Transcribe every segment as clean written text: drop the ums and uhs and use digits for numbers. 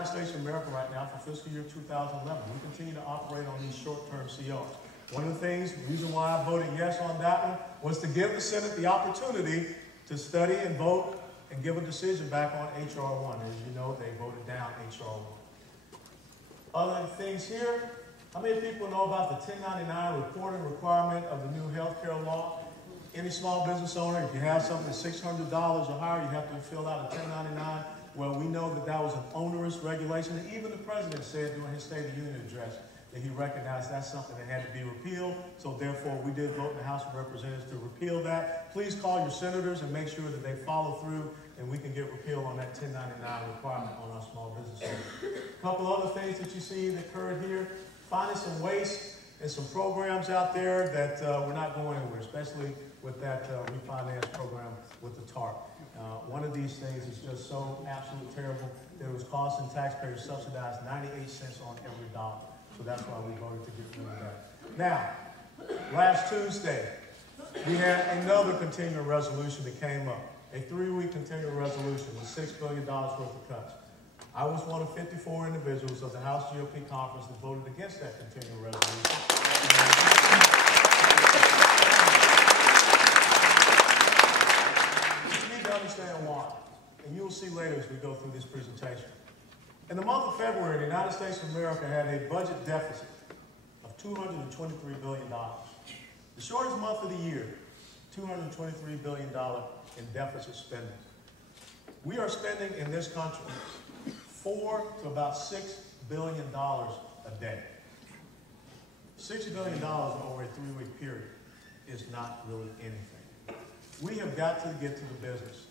United States of America right now for fiscal year 2011. We continue to operate on these short-term COs. One of the things, the reason why I voted yes on that one, was to give the Senate the opportunity to study and vote and give a decision back on H.R. 1. As you know, they voted down H.R. 1. Other things here, how many people know about the 1099 reporting requirement of the new health care law? Any small business owner, if you have something that's $600 or higher, you have to fill out a 1099. Well, we know that that was an onerous regulation, and even the president said during his State of the Union address that he recognized that's something that had to be repealed. So therefore, we did vote in the House of Representatives to repeal that. Please call your senators and make sure that they follow through, and we can get repeal on that 1099 requirement on our small business owners. A couple other things that you see that occurred here: finding some waste and some programs out there that we're not going anywhere, especially with that refinance program with the TARP. One of these things is just so absolutely terrible that it was costing taxpayers subsidized 98 cents on every dollar. So that's why we voted to get rid of that. Now, last Tuesday, we had another continuing resolution that came up. A 3-week continuing resolution with $6 billion worth of cuts. I was one of 54 individuals of the House GOP conference that voted against that continuing resolution. You need to understand why, and you will see later as we go through this presentation. In the month of February, the United States of America had a budget deficit of $223 billion. The shortest month of the year, $223 billion in deficit spending. We are spending in this country $4 to about $6 billion a day. $6 billion over a 3-week period is not really anything. We have got to get to the business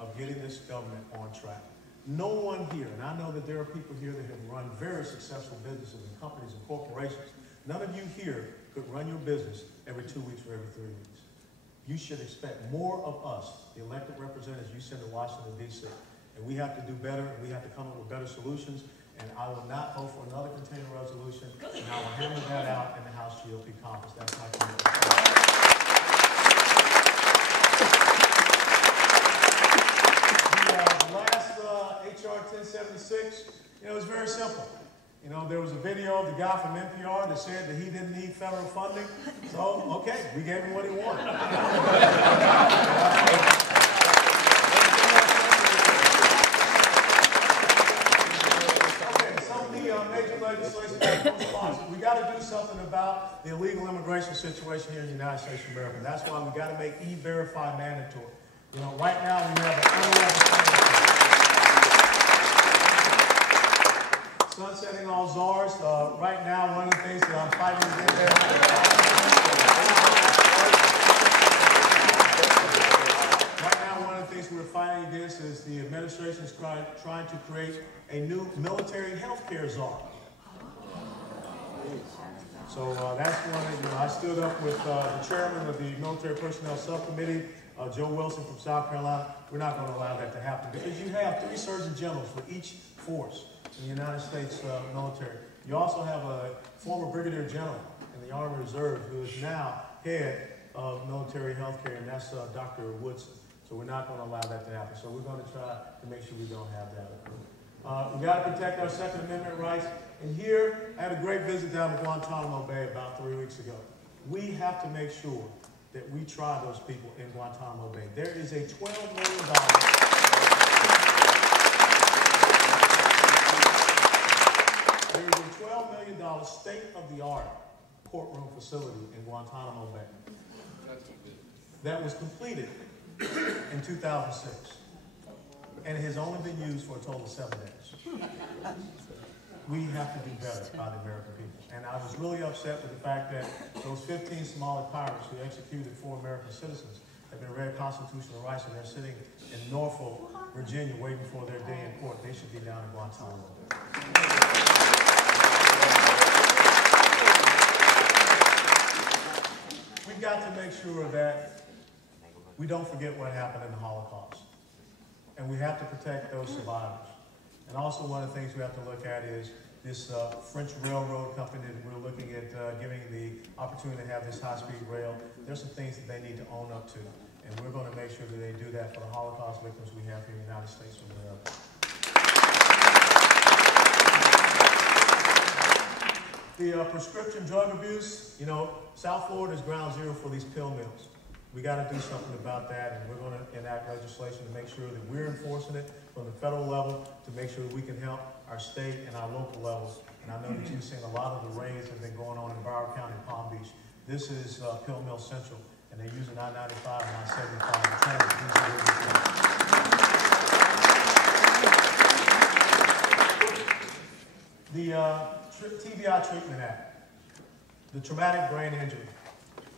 of getting this government on track. No one here, and I know that there are people here that have run very successful businesses and companies and corporations. None of you here could run your business every 2 weeks or every 3 weeks. You should expect more of us, the elected representatives you send to Washington, D.C. And we have to do better, and we have to come up with better solutions. And I will not vote for another continuing resolution, and I will hammer that out in the House GOP conference. That's my commitment. The last H.R. 1076, it was very simple. There was a video of the guy from NPR that said that he didn't need federal funding. So, okay, we gave him what he wanted. Okay, some of the major legislation that was sponsored. We got to do something about the illegal immigration situation here in the United States of America. That's why we got to make E-Verify mandatory. Right now we have an unlevel sunsetting all czars. Right now, one of the things that I'm fighting against we're fighting against is the administration is trying to create a new military health care czar. So that's one. I stood up with the chairman of the Military Personnel Subcommittee, Joe Wilson from South Carolina. We're not going to allow that to happen because you have 3 surgeon generals for each force in the United States military. You also have a former brigadier general in the Army Reserve who is now head of military health care, and that's Dr. Woodson. So we're not going to allow that to happen. So we're going to try to make sure we don't have that. We've got to protect our Second Amendment rights. And here, I had a great visit down to Guantanamo Bay about 3 weeks ago. We have to make sure that we try those people in Guantanamo Bay. There is a $12 million state-of-the-art courtroom facility in Guantanamo Bay that was completed in 2006, and it has only been used for a total of 7 days. We have to do better by the American people. And I was really upset with the fact that those 15 Somali pirates who executed 4 American citizens have been read constitutional rights, and they're sitting in Norfolk, Virginia, waiting for their day in court. They should be down in Guantanamo Bay. We've got to make sure that we don't forget what happened in the Holocaust. And we have to protect those survivors. And also one of the things we have to look at is this French railroad company that we're looking at giving the opportunity to have this high-speed rail. There's some things that they need to own up to. And we're going to make sure that they do that for the Holocaust victims we have here in the United States of America. the prescription drug abuse, you know, South Florida is ground zero for these pill mills. We got to do something about that, and we're going to enact legislation to make sure that we're enforcing it from the federal level to make sure that we can help our state and our local levels. And I know that you've seen a lot of the raids that have been going on in Broward County and Palm Beach. This is Pill Mill Central, and they're using I-95 and I-75 to transit. The TBI Treatment Act, the traumatic brain injury.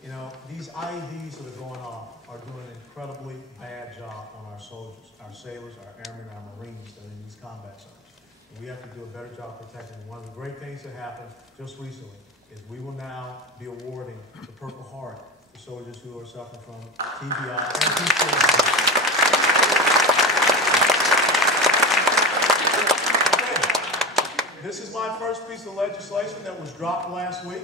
You know, these IEDs that are going on are doing an incredibly bad job on our soldiers, our sailors, our airmen, our Marines that are in these combat zones. And we have to do a better job protecting them. One of the great things that happened just recently is we will now be awarding the Purple Heart to soldiers who are suffering from TBI and PTSD. This is my first piece of legislation that was dropped last week.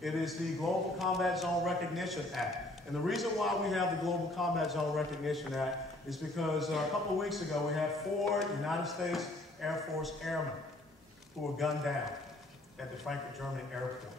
It is the Global Combat Zone Recognition Act. And the reason why we have the Global Combat Zone Recognition Act is because a couple of weeks ago we had 4 United States Air Force airmen who were gunned down at the Frankfurt, Germany airport.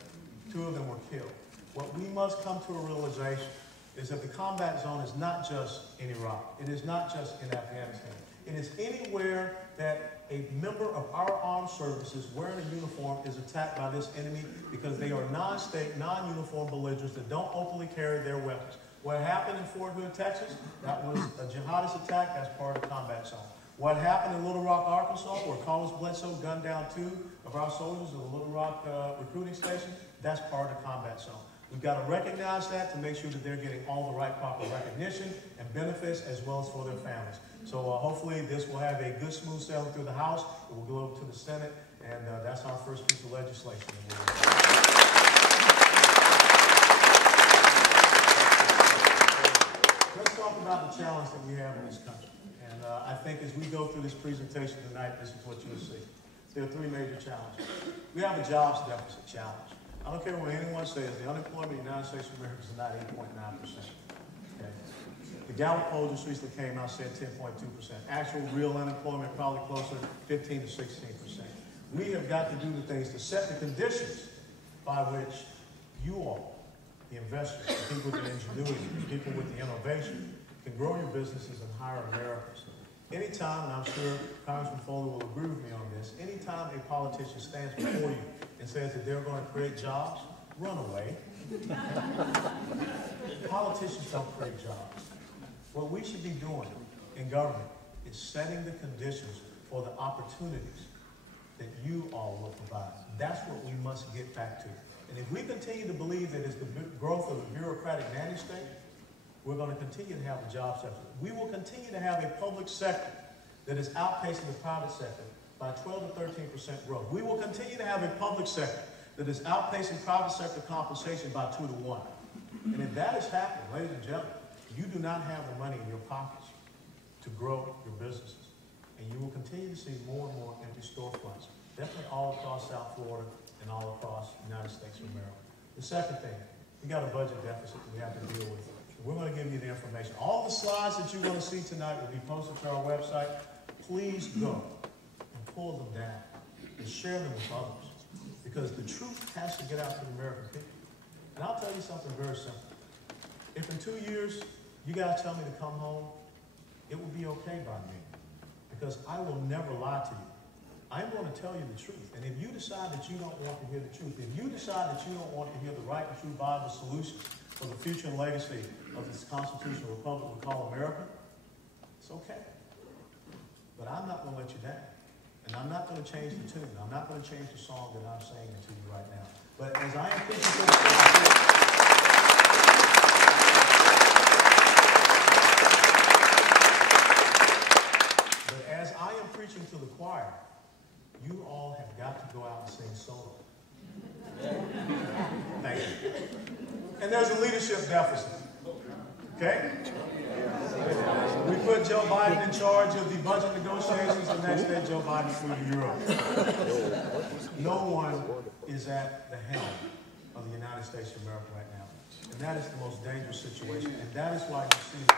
2 of them were killed. What we must come to a realization is that the combat zone is not just in Iraq. It is not just in Afghanistan. It is anywhere that a member of our armed services wearing a uniform is attacked by this enemy because they are non-state, non-uniform belligerents that don't openly carry their weapons. What happened in Fort Hood, Texas, that was a jihadist attack. That's part of the combat zone. What happened in Little Rock, Arkansas, where Carlos Bledsoe gunned down 2 of our soldiers at the Little Rock recruiting station, that's part of the combat zone. We've got to recognize that to make sure that they're getting all the right proper recognition and benefits as well as for their families. So hopefully this will have a good smooth sailing through the House. It will go over to the Senate, and that's our first piece of legislation. Let's talk about the challenge that we have in this country. And I think as we go through this presentation tonight, this is what you'll see. There are 3 major challenges. We have a jobs deficit challenge. I don't care what anyone says, the unemployment in the United States of America is not 8.9%. Okay? The Gallup poll just recently came out, said 10.2%. Actual real unemployment probably closer to 15 to 16%. We have got to do the things to set the conditions by which you all, the investors, the people with the ingenuity, the people with the innovation, can grow your businesses and hire Americans. Anytime, and I'm sure Congressman Foley will agree with me on this, anytime a politician stands before you and says that they're going to create jobs, run away. Politicians don't create jobs. What we should be doing in government is setting the conditions for the opportunities that you all will provide. That's what we must get back to. And if we continue to believe that it's the growth of the bureaucratic nanny state, we're going to continue to have a job sector. We will continue to have a public sector that is outpacing the private sector by 12 to 13% growth. We will continue to have a public sector that is outpacing private sector compensation by 2 to 1. And if that is happening, ladies and gentlemen, you do not have the money in your pockets to grow your businesses. And you will continue to see more and more empty storefronts, definitely all across South Florida and all across the United States of America. The second thing, we got a budget deficit that we have to deal with. We're going to give you the information. All the slides that you're going to see tonight will be posted to our website. Please go and pull them down and share them with others, because the truth has to get out to the American people. And I'll tell you something very simple. If in 2 years you guys tell me to come home, it will be okay by me, because I will never lie to you. I'm going to tell you the truth. And if you decide that you don't want to hear the truth, if you decide that you don't want to hear the right and true Bible solution for the future and legacy of this constitutional republic we call America, it's okay. But I'm not going to let you down. And I'm not going to change the tune. I'm not going to change the song that I'm singing to you right now. But as I am preaching to the as I am preaching to the choir, you all have got to go out and sing solo. Thank you. And there's a leadership deficit. Okay? We put Joe Biden in charge of the budget negotiations. The next day, Joe Biden flew to Europe. No one is at the helm of the United States of America right now. And that is the most dangerous situation. And that is why you see the